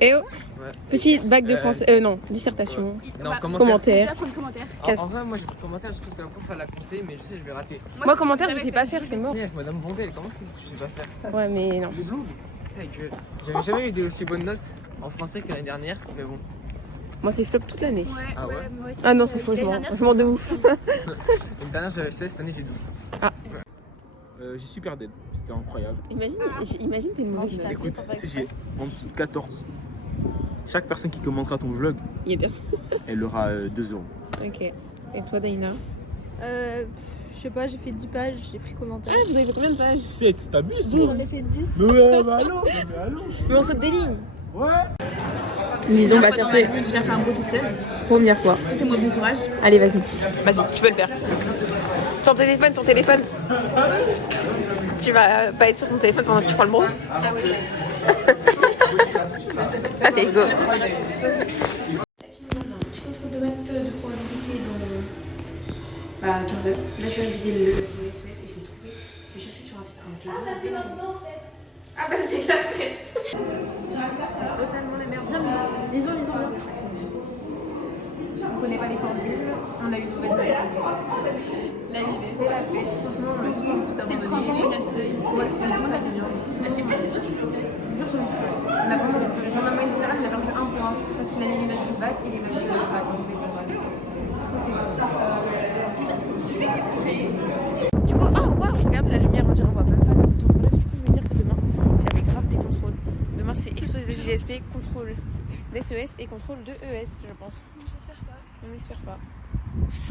Et oh, petit bac de français, non, dissertation, non, commentaire. En vrai, moi j'ai pris commentaire juste parce que la prof elle a conseillé, mais je sais, je vais rater. Moi, commentaire, je sais pas faire, c'est mort. Avec Madame Bondel, comment tu sais que je sais pas faire? Ouais, mais non. J'avais jamais eu des aussi bonnes notes en français que l'année dernière, mais bon. Moi, c'est flop toute l'année. Ah ouais? Ah non, c'est faux, je mens de ouf. L'année dernière j'avais 16, cette année j'ai 12. Ah. J'ai super dead, c'était incroyable. Imagine t'es mauvaise note. Écoute, si j'ai en dessous de 14, chaque personne qui commentera ton vlog, Il y a personne. elle aura 2 euros. Ok. Et toi, Daina? Je sais pas, j'ai fait 10 pages, j'ai pris commentaire. Ah, vous avez fait combien de pages? 7, t'abuses? 12. J'en ai fait 10. Mais ouais, bah allô? Mais on saute des lignes. Ouais. Lison va chercher. Je cherche un beau tout seul. Première fois. Faites-moi bon courage. Allez, vas-y. Vas-y, tu peux le faire. Ton téléphone. Tu vas pas être sur ton téléphone pendant que tu prends le bro. Ah oui. Allez, go. Petit contrôle de maths de probabilité dans 15 heures. Là, je vais réviser le SES et je vais trouver. Je vais chercher sur un site internet. Ah, bah c'est maintenant en fait. Ah, bah c'est la fête. C'est totalement la merde. Lisons. On connaît pas les formules. On a eu une mauvaise note. La vie, c'est la fête. Franchement, on a tous envie de tout abandonner. C'est le printemps, il y a le soleil. Ouais, on a fait bien. Lâchez-moi les autres, je peux pleurer. Jure, j'ai envie de pleurer. On a vraiment envie de pleurer. Genre, ma moyenne générale, il a perdu 1 point. Parce qu'il a mis les notes du bac et les notes du bac. Donc, c'est pas mal. Ça, c'est Du coup, ah waouh, regarde la lumière, on dirait on voit même pas le bouton. Bref, du coup, je veux dire que demain, j'avais grave des contrôles. Demain, c'est exposé de GSP, contrôle d'SES et contrôle de ES, je pense. J'espère pas. On n'espère pas.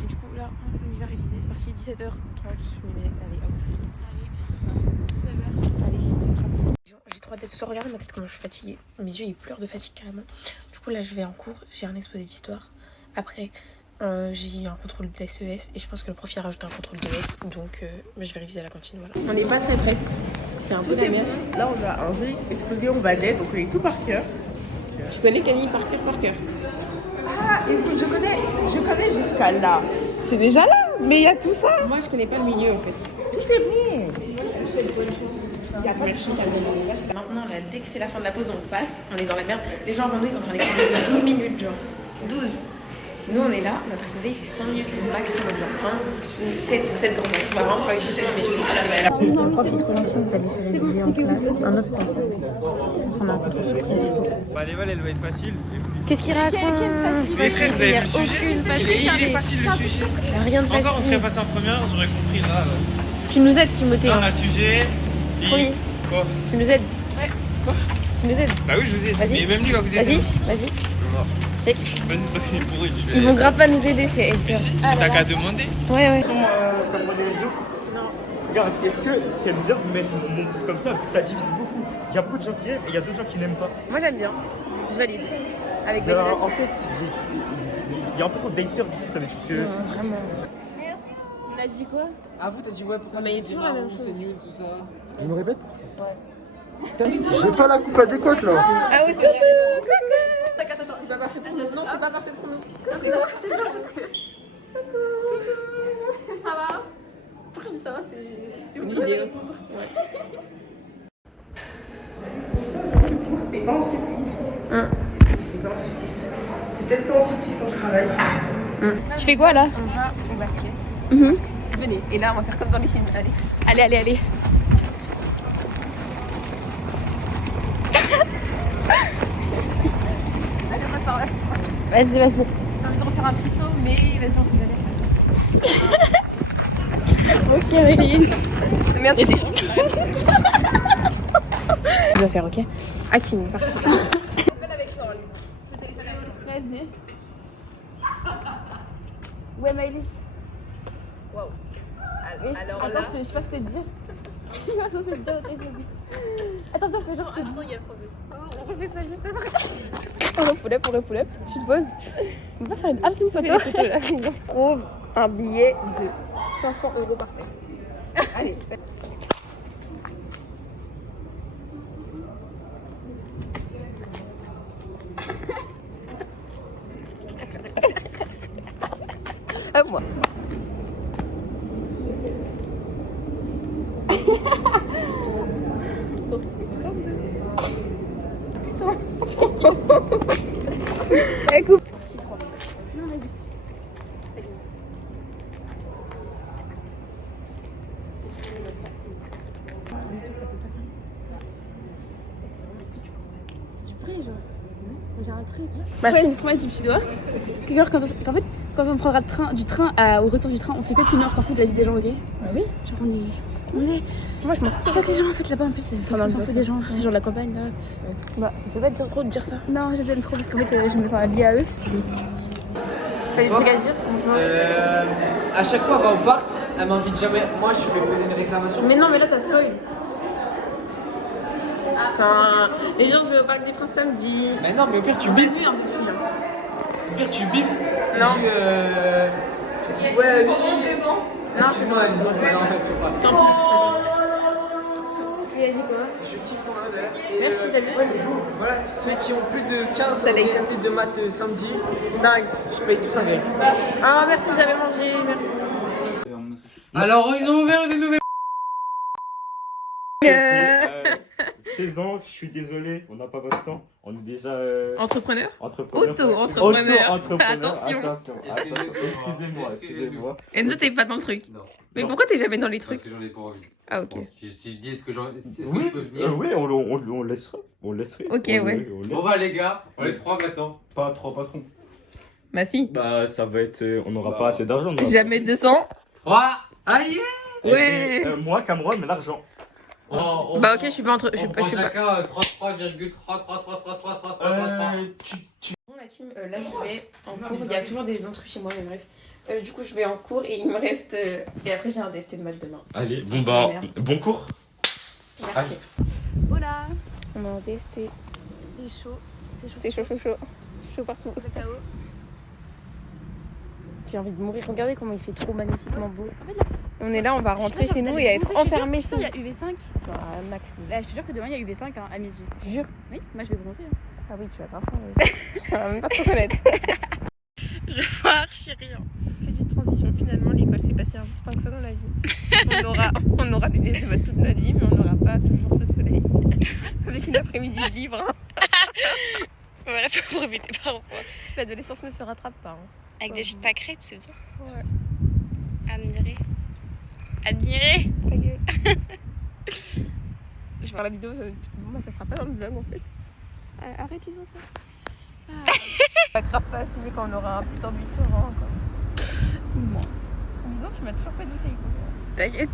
Et du coup, là, on va réviser, c'est parti, 17h30. Je me mets, allez, hop. Allez, j'ai trop hâte d'être ce soir. Regardez ma tête, comment je suis fatiguée. Mes yeux, ils pleurent de fatigue carrément. Du coup, là, je vais en cours, j'ai un exposé d'histoire. Après, j'ai eu un contrôle de SES et je pense que le prof il a rajouté un contrôle de S, donc je vais réviser à la cantine, voilà. On n'est pas très prête, c'est un peu la merde. Là on a un vrai exposé, on va naître, donc on est tout par cœur. Je connais Camille par cœur. Ah écoute, je connais jusqu'à là. C'est déjà là, mais il y a tout ça. Moi je connais pas le milieu en fait. Tout est bon. Merci, ça me maintenant là, dès que c'est la fin de la pause on passe, on est dans la merde. Les gens avant nous ils ont fait un exposé de 12 minutes genre, 12. Nous on est là, notre exposé il fait 5 minutes le maximum, genre 1 ou 7 grands max. On va vraiment parler tout seul, mais juste stressé. Le prof est trop gentil, nous a laissé réviser en classe. Un autre prof. Parce qu'on a un contrôle surprise. Bah les vols elle va être facile. Qu'est-ce qu'il raconte? Mais frère, vous avez vu le sujet? Il est facile le sujet. Rien de facile. Encore on serait passé en première, j'aurais compris là. Tu nous aides Timothée. Là on a le sujet. Oui. Quoi? Tu nous aides. Ouais. Quoi? Tu nous aides. Bah oui je vous aide. Vas-y. Mais même lui va vous aider. Vas-y. Non. Check. Vas-y c'est pas fini pour eux. Ils vont grave pas nous aider, c'est Mais si, t'as qu'à demander. Ouais. Comme on est les autres. Non. Regarde, est-ce que t'aimes bien mettre mon truc comme ça, vu que ça divise beaucoup? Il y a beaucoup de gens qui aiment et il y a d'autres gens qui n'aiment pas. Moi j'aime bien. Je valide. Avec Mais validation. en fait, il y a un peu trop de haters ici, ça veut dire que. Vraiment. On a dit quoi? Ah vous t'as dit ouais pourquoi Mais il y a t'as dit toujours la même c'est chose. nul tout ça. Je me répète? Ouais. J'ai pas la coupe adéquate là. Ah oui, c'est vrai. Attends. C'est pas parfait pour nous. Non, c'est pas parfait pour nous. C'est quoi? Ça va? Pourquoi je dis ça va? C'est une vidéo. C'était pas en surprise. Hein. C'est peut-être pas en surprise quand je travaille. Tu fais quoi là? On va au basket. Venez. Et là, on va faire comme dans les films. Allez. Allez, on va par là. Vas-y. J'ai envie de refaire un petit saut, mais vas-y, on s'y va. Ok, Mélisse. Merde, Je vais faire, ok? Acting, parti. Vas-y. Ouais, Maëlys. Wow. Alors là. Attends, je sais pas ce que c'est de dire. Je suis pas censée te dire au téléphone. Attends, fais genre. Attends, il y a le professeur. On refait ça juste après. On pull-up. Tu te poses. On va faire une absence photo. Trouve un billet de 500 € par tête. Allez. moi. Elle coupe. Non, vas-y. Tu pries, genre. J'ai un truc. Ouais, c'est promesse du petit doigt. Que genre, qu'en fait, quand on prendra du train au retour du train, on fait que filmer, on s'en fout de la vie des gens, ok? Bah oui. Genre, on est. Moi, je m'en fous. Faut que les gens, en fait, là-bas, en plus, c'est parce qu'on s'en fout des gens, genre de la campagne, là. Bah, ça se fait pas trop de dire ça. Non, je les aime trop parce qu'en fait, je me sens liée à eux. Parce que. T'as des trucs à dire? À chaque fois, on va au parc, elle m'invite jamais. Moi, je vais poser une réclamation. Mais non, mais là, t'as spoil. Putain, les gens, je vais au Parc des Princes samedi. Mais non, mais au pire, tu J'ai bipes. vu depuis. Hein. Au pire, tu bipes. Non. Tu dis, ouais, lui. Non, je suis pas. Disons, c'est non, en fait, faut pas. Tant pis. Il a dit quoi? Je kiffe ton honneur. Merci, David. Voilà, ceux qui ont plus de 15 Ça dégueule. DST de maths samedi, Nice. je paye tous un grec. Ah, merci, j'avais mangé, merci. Alors, ils ont ouvert des nouvelles. 16 ans, je suis désolé, on n'a pas votre temps. On est déjà Entrepreneur? entrepreneur. Auto-entrepreneur. Auto-entrepreneur. Attention. Excusez-moi. Enzo, t'es pas dans le truc. Non. Mais pourquoi t'es jamais dans les trucs? Parce que j'en ai pas envie. Ah, ok. Bon, si je dis est-ce que je Oui, peux venir oui, on laisserait. On laisserait. Ok, On ouais. laisse. Bon bah les gars, on est 3 maintenant. Pas 3 patrons. Bah, si. Bah, ça va être. On n'aura pas assez d'argent. nous. Jamais 200. 3. Aïe. Ouais. Moi, Cameroun, mais l'argent. Bah, ok, je suis pas entre. Je suis On pas. prend Je suis pas. chacun 33,333333333. Bon, la team, là, je vais en cours. Il y a toujours des intrus chez moi, mais bref. Du coup, je vais en cours et il me reste. Et après, j'ai un DST de maths demain. Allez, C'est bon bah, merde. bon cours. Merci. Voilà. On a un DST. C'est chaud. C'est chaud. C'est chaud, chaud, chaud. Chaud partout. Le chaos. J'ai envie de mourir. Regardez comment il fait trop magnifiquement beau. On est là, on va rentrer chez nous et être enfermés chez Il y nous. a UV5. Ah, Maxi. Là, je te jure que demain il y a UV5 hein, à midi. Jure. Oui, moi je vais bronzer. Ah oui, tu vas pas Je vais même pas te reconnaître. Je pars, chérie. Petite transition, finalement, l'école c'est pas si important que ça dans la vie. On aura des DS de maths toute notre vie, mais on n'aura pas toujours ce soleil. Avec une après-midi libre. Hein. Voilà, pour profiter par rapport. L'adolescence ne se rattrape pas. Hein. Avec des jeux de pâquerettes, c'est bien. Ouais. Admirer. Admirer. Ta gueule. Je vais voir la vidéo, bon, ça sera pas dans le vlog en fait. Arrête, ils ont ça. On va grave pas assumer quand on aura un putain de 8 sur 20 quoi. Ou moins. En disant que je m'as toujours pas douté. T'inquiète.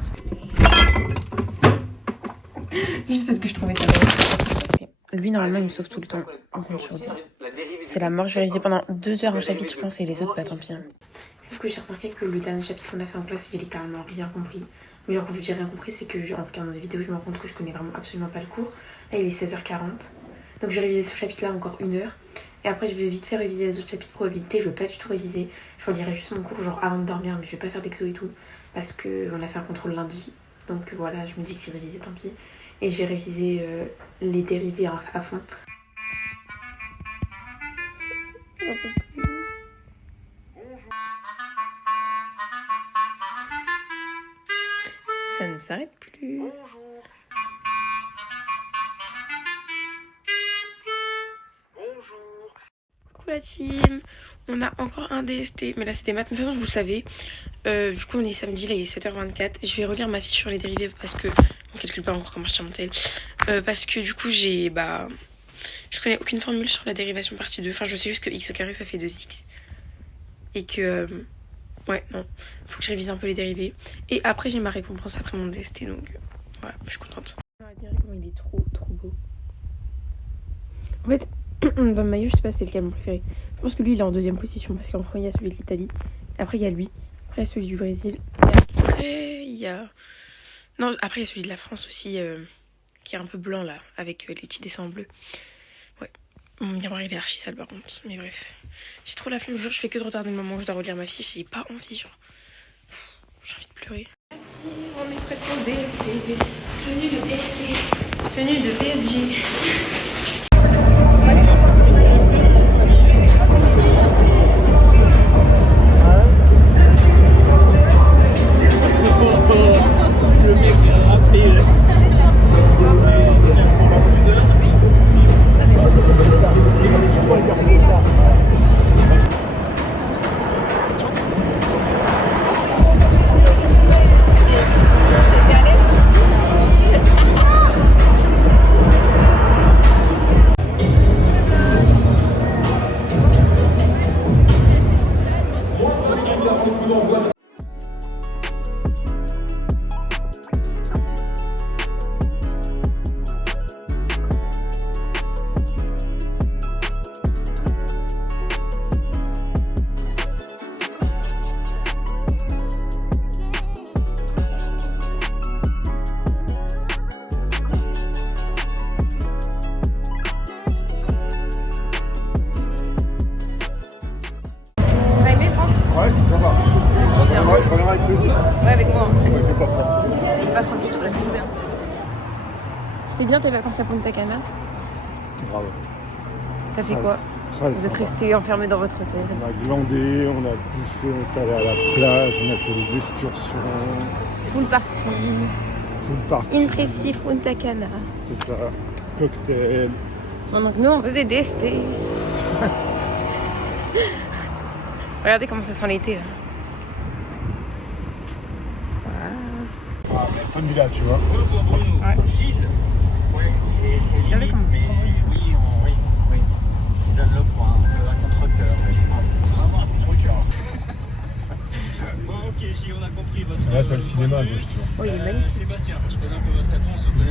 Juste parce que je trouvais ça drôle. Lui, normalement, il me sauve tout le temps. On compte sur lui. C'est la mort. Je vais réviser pendant 2 heures un chapitre, je pense, et les autres, bah tant pis. Hein. Sauf que j'ai remarqué que le dernier chapitre qu'on a fait en classe, j'ai littéralement rien compris. Mais genre, quand je dis rien compris, c'est que en regardant des vidéos, je me rends compte que je connais vraiment absolument pas le cours. Là, il est 16h40. Donc, je vais réviser ce chapitre-là encore 1 heure. Et après, je vais vite faire réviser les autres chapitres probabilité. Je veux pas du tout réviser. Je relirai juste mon cours, genre avant de dormir, mais je vais pas faire d'exo et tout. Parce qu'on a fait un contrôle lundi. Donc, voilà, je me dis que j'ai révisé, tant pis. Et je vais réviser les dérivés à fond. Ça ne s'arrête plus. Bonjour. Bonjour. Coucou la team. On a encore un DST, mais là c'est des maths. De toute façon, vous le savez. Du coup, on est samedi, là il est 7h24. Je vais relire ma fiche sur les dérivés parce que on calcule pas encore comment je tiens mon tel. Parce que du coup, je connais aucune formule sur la dérivation partie 2. Enfin, je sais juste que x au carré ça fait 2x. Et que. Ouais, non. Faut que je révise un peu les dérivés. Et après, j'ai ma récompense après mon DST. Donc voilà, je suis contente. Admirez comment il est trop beau. En fait, dans le maillot, je sais pas c'est lequel mon préféré. Je pense que lui il est en 2ème position parce qu'en premier il y a celui de l'Italie. Après il y a lui. Après il y a celui du Brésil. Et après il y a. Non, après il y a celui de la France aussi qui est un peu blanc là, avec les petits dessins en bleu. Ouais. Mon miroir il est archi sale par contre. Mais bref. J'ai trop la flemme, je fais que de retarder le moment où je dois relire ma fiche. J'ai pas envie, genre. J'ai envie de pleurer. On est prêt pour le DST. Tenue de DST. Tenue de PSG. C'était bien tes vacances à Punta Cana? Bravo. T'as fait quoi? Très Vous êtes sympa. restés enfermés dans votre hôtel? On a glandé, on a bouffé, on est allé à la plage, on a fait des excursions, Full party. full party. Impressif Punta Cana. C'est ça. Cocktail. Bon, donc nous on faisait des destés. Regardez comment ça sent l'été là. Ah, Aston Villa, tu vois. Regardez comment c'est trop beau. Je donne le point, un contre-cœur. Vraiment un contre-cœur. Là, t'as le cinéma à gauche, tu vois. Oh, il est magnifique. Sébastien, je connais un peu votre réponse. Vous